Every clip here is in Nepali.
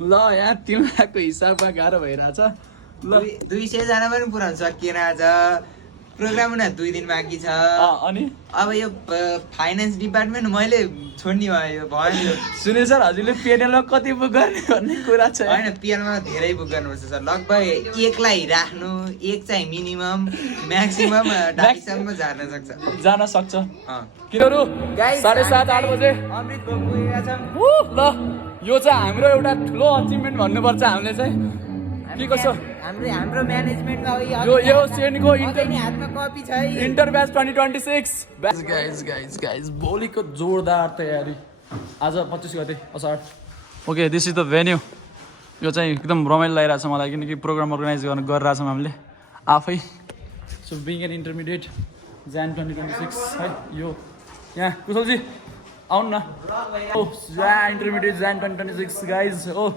ल यहाँ 3 लाखको हिसाबमा गाह्रो भइरहेछ ल 200 जना पनि पुराउन सकिएन आज प्रोग्राम हुन 2 दिन बाँकी छ अनि अब यो फाइनान्स डिपार्टमेन्ट मैले छोड्ने भयो भएन यो सुनिल सर हजुरले पेनेलमा कति बुक गर्ने भन्ने कुरा छ होइन पिएलमा धेरै बुक गर्नुपर्छ सर लगभग 1 लाई राख्नु 1 चाहिँ मिनिमम म्याक्सिमम 2.5 सम्म जान सक्छ किनहरू 7:30 8 बजे अमृत भोग पुगेका छन् ल यो चाहिँ हाम्रो एउटा ठुलो अचिभमेन्ट भन्नुपर्छ हामीले चाहिँ के कसो हाम्रो म्यानेजमेन्टमा यो सेनको हातमा कपी छ इन्टर ब्याच 2026 गाइस भोलिको जोरदार तयारी आज 25 गते असार okay this is the venue यो चाहिँ एकदम रमाइलो लागिरहेछ मलाई किनकि प्रोग्राम अर्गनाइज गरिरहेछौँ हामीले आफै सो बिङ एन इन्टरमिडिएट जान 2026 है यो यहाँ कुशलजी आउनु न ओ इन्टरमिडिएट जान 2026 गाइज ओ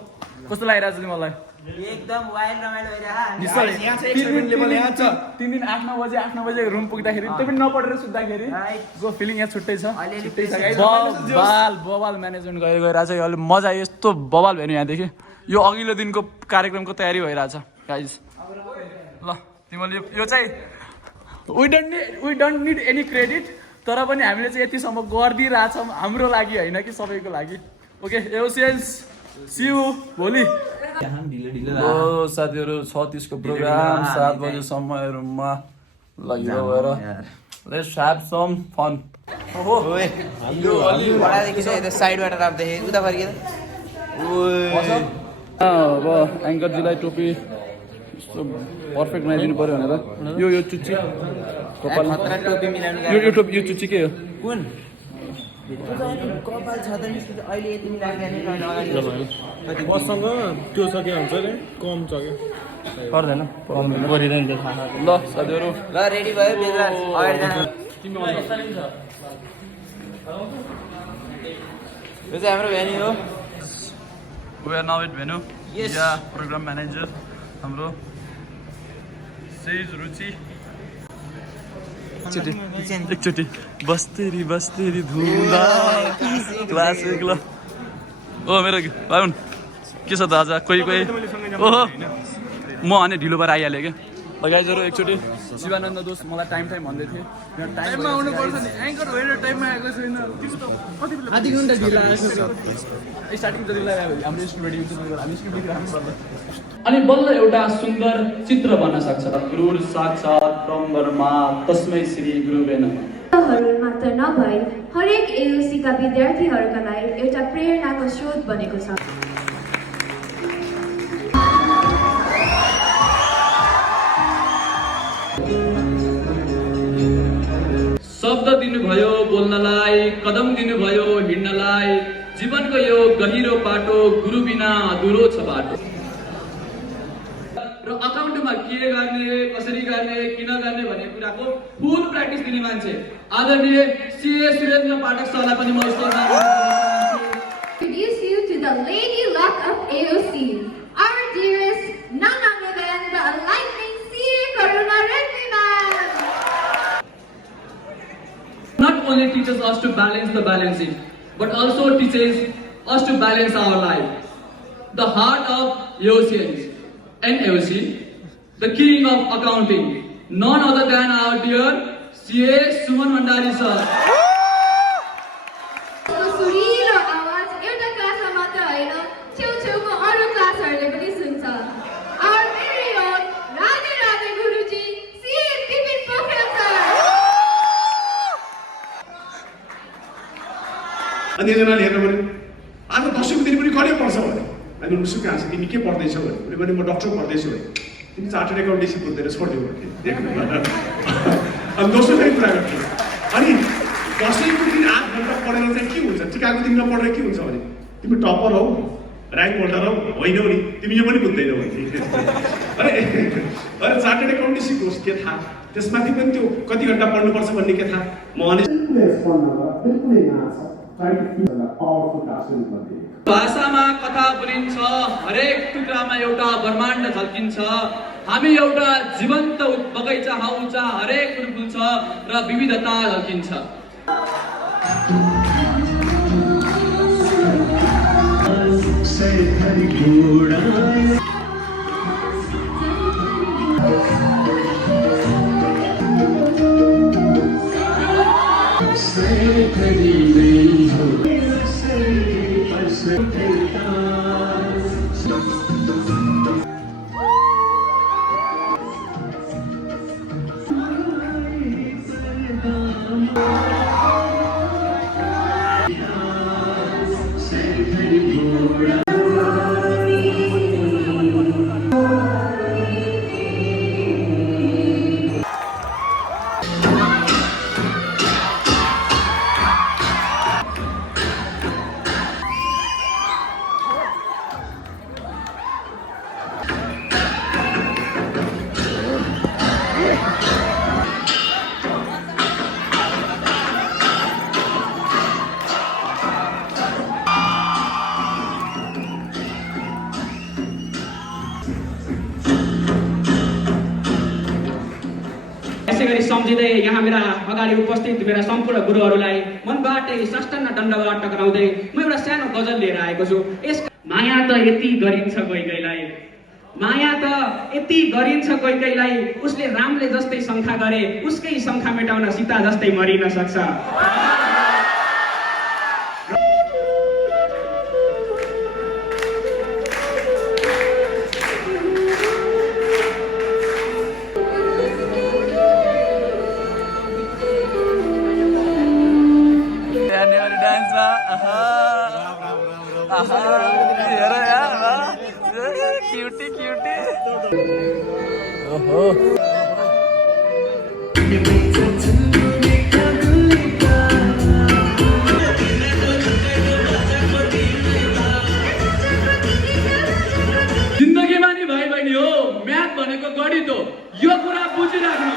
कस्तो लागिरहेछ नि मलाई एकदम वाइल्ड रमाइलो भइरहेछ 3 दिन 8-9 बजे रुम पुग्दाखेरि त्यो पनि नपढेर सुत्दाखेरि जो फिलिङ यहाँ छुट्टै छ बबाल म्यानेजमेन्ट गरिरहेछ अहिले मजा यस्तो बबाल भयो नि यहाँदेखि यो अघिल्लो दिनको कार्यक्रमको तयारी भइरहेछ गाइज ल तिमीले यो चाहिँ we don't need any credit तर पनि हामीले चाहिँ यतिसम्म गरिदिइरहेछौँ हाम्रो लागि होइन कि सबैको लागि ओके एओसिएन्स सी यू भोलि साथीहरू 36 को प्रोग्राम 7 बजेसम्महरूमा लगिरो भएर लेट्स ह्याभ सम फन ओहो यो अलि बडादेखि चाहिँ यता साइडबाट राख्दै उता फर्किएर अब एङ्करजीलाई टोपी यस्तो पर्फेक्ट बनाइदिनु पर्यो भनेर यो चुच्ची कपाल टोपी मिलाउनु यो टोपी यो चुच्ची के हो कुन कपाल छ त अहिले यति मिलाएर बससँग त्यो छ के हुन्छ अरे कम छ के पर्दैन गरिँदैन त्यो थाहा ल साथीहरू ल रेडी भयो बेला अगाडि जानु यो चाहिँ हाम्रो भेन्यू हो we are now at venue Yes. या प्रोग्राम म्यानेजर हाम्रो सेज रुचि एकचोटि बस्तेरी धुँदा क्लासिक ल ओ मेरो भाइ के छ त आज कोही ओहो म अनि ढिलो भएर आइहालेँ क्या गाइजहरू एकचोटि शिवानन्द दोस्त मलाई टाइम भन्दै थिएँ टाइममा आउनुपर्छ नि एङ्कर भएर टाइममा आएको छैन आधी घन्टा ढिलो स्टार्टिङ जति लगायो हाम्रो स्क्रिप्ट हामी स्क्रिप्ट राख्नुपर्छ अनि बल्ल एउटा सुन्दर चित्र बन्न सक्छ गुरु साक्षात् ब्रह्ममा तस्मै श्री गुरुवे नमः मात्र नभई हरेक एयुसीका विद्यार्थीहरूका लागि एउटा प्रेरणाको स्रोत बनेको छ शब्द दिनुभयो बोल्नलाई कदम दिनुभयो हिँड्नलाई जीवनको यो गहिरो पाटो गुरु बिना अधुरो छ बाटो र अकाउन्टमा के गर्ने कसरी गर्ने किन गर्ने भन्ने कुराको फुल प्र्याक्टिस दिने मान्छे आदरणीय सीए सुरेन्द्र पाठक सरलाई पनि म Introduce you to the Lady Luck of AOC, our dearest, none other than the enlightening CA Karuna Reddy ma'am. Not only teaches us to balance the balancing, but also teaches us to balance our life. The heart of AOCians and AOC, the king of accounting, none other than our dear CA Suman Mandari sir. सुरिलो आवाज एउटा क्लासमा मात्र होइन छेउछेउको अरू क्लासहरूले पनि सुन्छ our very own Radhe Radhe गुरुजी CA विपिन पोखरेल सर अनि एकजनाले हेर्नु पर्यो आज 10औं दिन पनि कहिले पढ्छ भने अनि उसको कहाँ छ तिमी के पढ्दैछौ भने म डक्टर पढ्दैछु भने तिमी चार्टर्ड एकाउन्टेन्सी बुझ्दैन छोडिदियो भने अनि दोस्रो फेरि कुरा गर्छु अनि 10औं दिन 8 घन्टा पढेर चाहिँ के हुन्छ टिकाको दिन नपढेर के हुन्छ भने तिमी टपर हौ ऱ्याङ्क होल्डर हौ होइनौ नि तिमी यो पनि बुझ्दैनौ भने अरे चार्टर्ड एकाउन्टेन्सी कोर्स के थाहा त्यसमाथि पनि त्यो कति घन्टा पढ्नुपर्छ भन्ने के थाहा म अनि भाषामा कथा बोलिन्छ हरेक टुक्रामा एउटा ब्रह्माण्ड झल्किन्छ हामी एउटा जीवन्त बगैँचा हौ जहाँ हरेक फुल फुल्छ र विविधता झल्किन्छ यसै गरी सम्झिँदै यहाँ मेरा अगाडि उपस्थित मेरा सम्पूर्ण गुरुहरूलाई मनबाटै साष्टाङ्ग दण्डबाट टक्राउँदै म एउटा सानो गजल लिएर आएको छु। यस माया त यति गरिन्छ कोही कोहीलाई, माया त यति गरिन्छ कोही कोहीलाई, उसले रामले जस्तै शङ्का गरे उसकै शङ्का मेटाउन सीता जस्तै मरिन सक्छ। क्यूटी क्यूटी ओहो जिन्दगीमा नि भाइ बहिनी हो म्याथ भनेको गणित हो, यो कुरा बुझिराख्नु।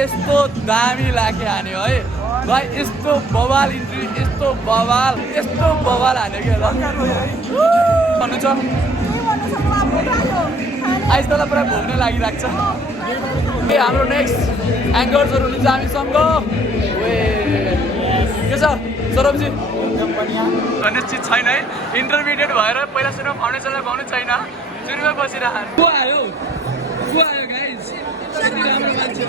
यस्तो दामी लाग्यो हान्यो है भाइ, यस्तो बवाल इन्ट्री, यस्तो बवाल हान्यो कि भन्नु छ। आइज तल पुरा घुम्ने लागिरहेको छ। ए हाम्रो नेक्स्ट एङ्कर्सहरू हुनुहुन्छ हामीसँग। के छ सौरभजी? भन्ने चिज छैन है, इन्टरमिडिएट भएर पहिला सुरु फाउन्डेसनलाई पाउनु छैन, सुरुमै बसिरह। को आयो गाइज? यति राम्रो मान्छे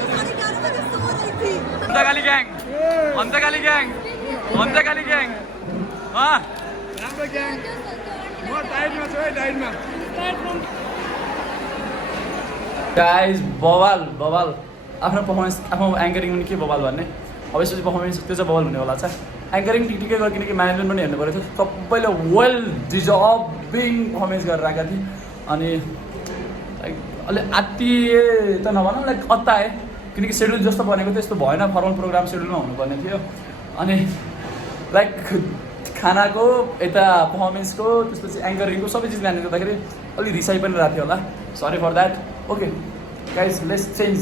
हन्तकाली ग्याङ राम्रो ग्याङ। म टाइटमा छु है, टाइटमा। गाइज बवाल आफ्नो पर्फर्मेन्स, आफ्नो एङ्करिङ पनि के बवाल भन्ने। अब यसपछि पर्फर्मेन्स त्यो चाहिँ बवाल हुने होला छ। एङ्करिङ ठिकै गयो किनकि म्यानेजमेन्ट पनि हेर्नु परेको थियो। सबैले वेल डिजर्भिङ पर्फर्मेन्स गरेर आएका थिए। अनि अलि आत्तिए त नभनौँ, लाइक अत्ताए किनकि सेड्युल जस्तो बनेको थियो यस्तो भएन। फर्मल प्रोग्राम सेड्युलमा हुनुपर्ने थियो। अनि लाइक खानाको यता पर्फर्मेन्सको त्यसपछि एङ्करिङको सबै चिज म्यानेज गर्दाखेरि अलि रिसाइ पनि रहेको थियो होला। Sorry for that. Okay guys, let's change.